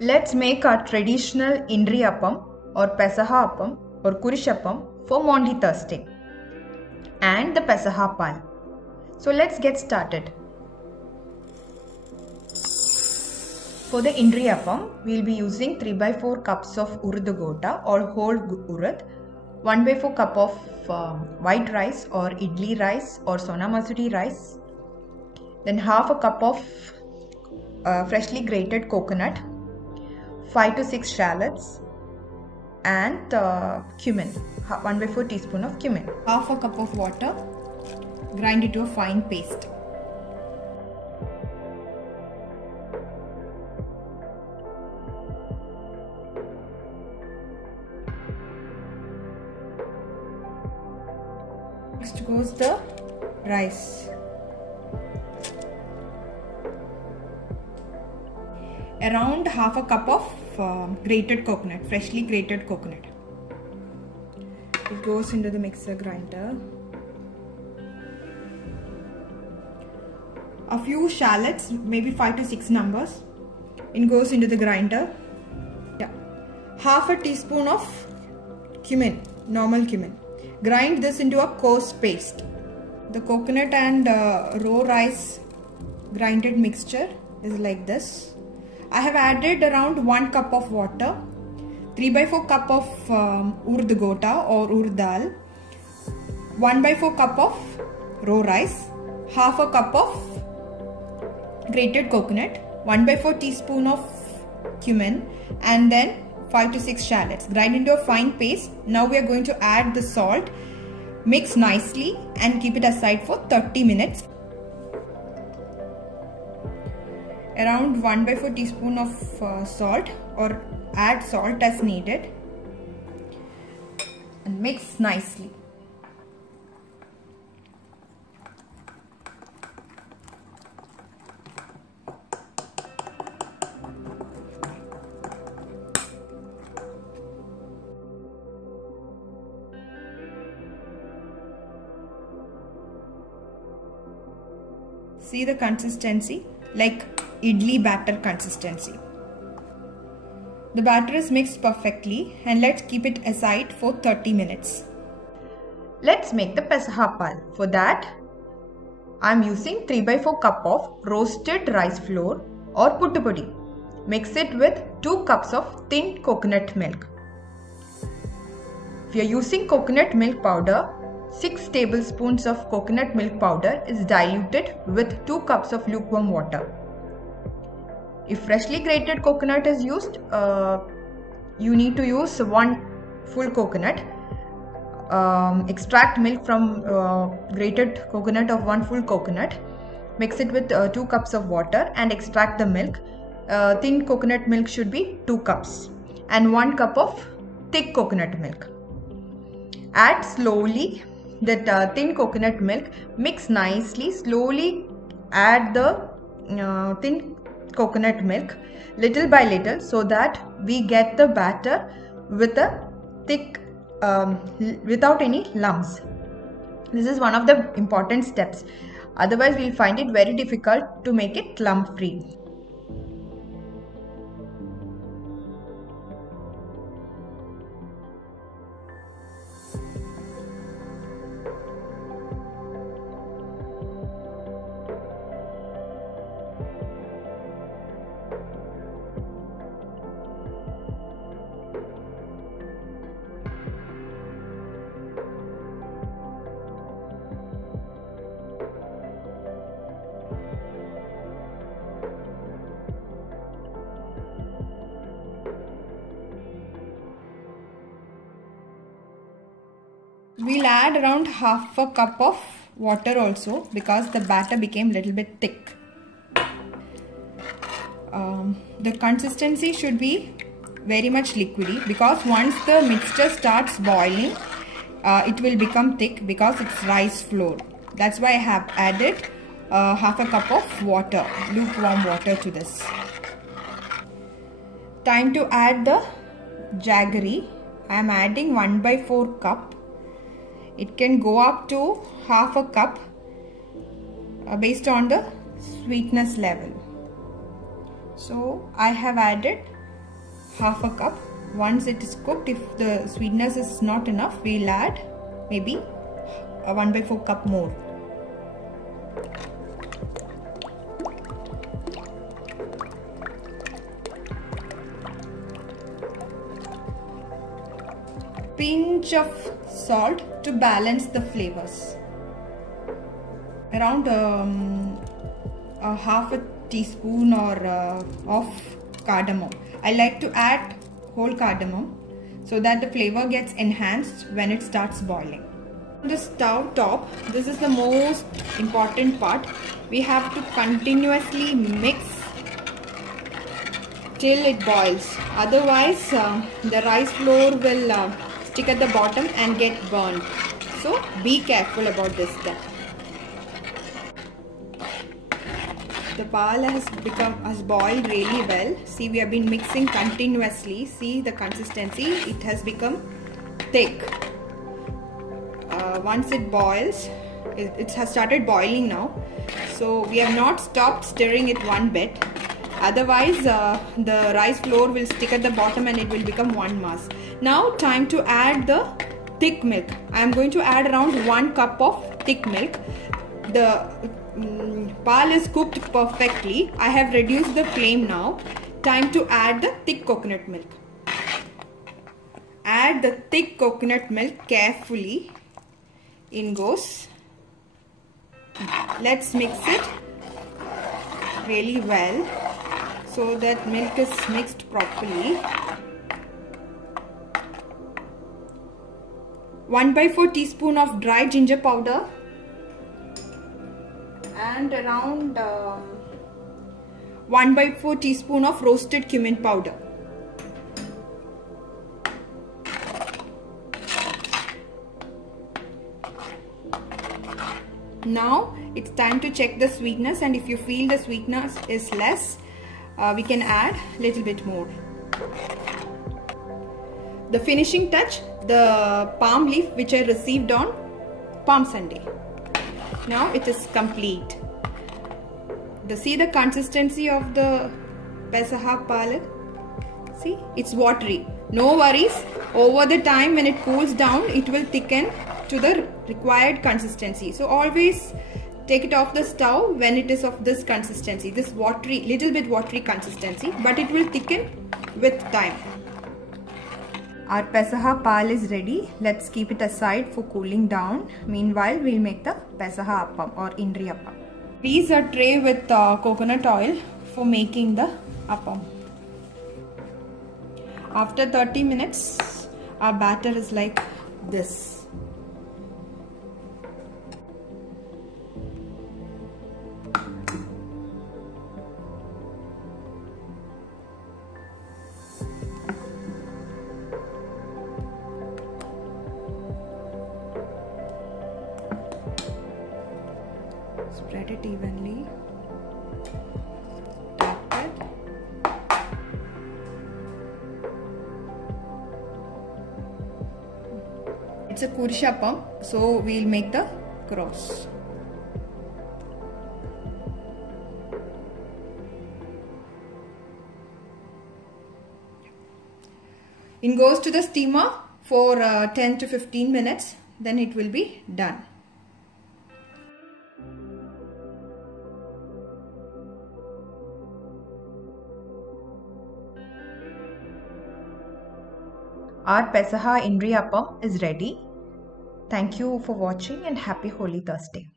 Let's make our traditional Indriyappam or Pesaha Appam or Kurishappam for Maundy Thursday and the Pesaha Pal. So let's get started. For the Indriyappam, we will be using 3/4 cups of urdu gota or whole urad, 1/4 cup of white rice or idli rice or sona masuri rice, then half a cup of freshly grated coconut, 5 to 6 shallots, and cumin, 1/4 teaspoon of cumin, half a cup of water, grind it to a fine paste. Next goes the rice. Around half a cup of grated coconut, freshly grated coconut. It goes into the mixer grinder. A few shallots, maybe 5 to 6 numbers. It goes into the grinder. Yeah. Half a teaspoon of cumin, normal cumin. Grind this into a coarse paste. The coconut and raw rice grinded mixture is like this. I have added around 1 cup of water, 3/4 cup of urd gota or urd dal, 1/4 cup of raw rice, half a cup of grated coconut, 1/4 teaspoon of cumin, and then 5 to 6 shallots. Grind into a fine paste. Now we are going to add the salt, mix nicely and keep it aside for 30 minutes. Around 1/4 teaspoon of salt, or add salt as needed, and mix nicely. See the consistency, like idli batter consistency. The batter is mixed perfectly, and let's keep it aside for 30 minutes. Let's make the Pesaha Pal. For that, I am using 3/4 cup of roasted rice flour or puttu podi. Mix it with 2 cups of thin coconut milk. If you are using coconut milk powder, 6 tablespoons of coconut milk powder is diluted with 2 cups of lukewarm water. If freshly grated coconut is used, you need to use 1 full coconut. Extract milk from grated coconut of 1 full coconut. Mix it with 2 cups of water and extract the milk. Thin coconut milk should be 2 cups and 1 cup of thick coconut milk. Add slowly that thin coconut milk. Mix nicely. Slowly add the thin coconut milk little by little, so that we get the batter with a thick without any lumps. This is one of the important steps. Otherwise, we will find it very difficult to make it lump free. We'll add around half a cup of water also, because the batter became a little bit thick. The consistency should be very much liquidy, because once the mixture starts boiling, it will become thick because it's rice flour. That's why I have added half a cup of water, lukewarm water, to this. Time to add the jaggery. I am adding 1/4 cup. It can go up to half a cup based on the sweetness level. So I have added half a cup. Once it is cooked, if the sweetness is not enough, we'll add maybe a 1/4 cup more. Pinch of salt to balance the flavors. Around a half a teaspoon or of cardamom. I like to add whole cardamom so that the flavor gets enhanced when it starts boiling. On the stove top, this is the most important part. We have to continuously mix till it boils. Otherwise, the rice flour will stick at the bottom and get burned. So be careful about this step. The pal has boiled really well. See, we have been mixing continuously. See the consistency, it has become thick. Once it boils, it has started boiling now. So we have not stopped stirring it one bit. Otherwise, the rice flour will stick at the bottom and it will become one mass. Now time to add the thick milk. I am going to add around 1 cup of thick milk. The pal is cooked perfectly. I have reduced the flame now. Time to add the thick coconut milk. Add the thick coconut milk carefully. In goes. Let's mix it really well so that milk is mixed properly. 1/4 teaspoon of dry ginger powder and around 1/4 teaspoon of roasted cumin powder. Now it's time to check the sweetness, and if you feel the sweetness is less, we can add a little bit more. The finishing touch, the palm leaf which I received on Palm Sunday. Now it is complete. See the consistency of the Pesach pal? See, it's watery. No worries, over the time when it cools down, it will thicken to the required consistency. So always take it off the stove when it is of this consistency, this watery, little bit watery consistency, but it will thicken with time. Our Pesach pal is ready. Let's keep it aside for cooling down. Meanwhile, we'll make the Pesach appam or Indri appam. Grease a tray with coconut oil for making the appam. After 30 minutes, our batter is like this. Spread it evenly. Tap it. It's a kurshapam, so we'll make the cross. It goes to the steamer for 10 to 15 minutes, then it will be done. Our Pesach Indri appam is ready. Thank you for watching and happy Holy Thursday.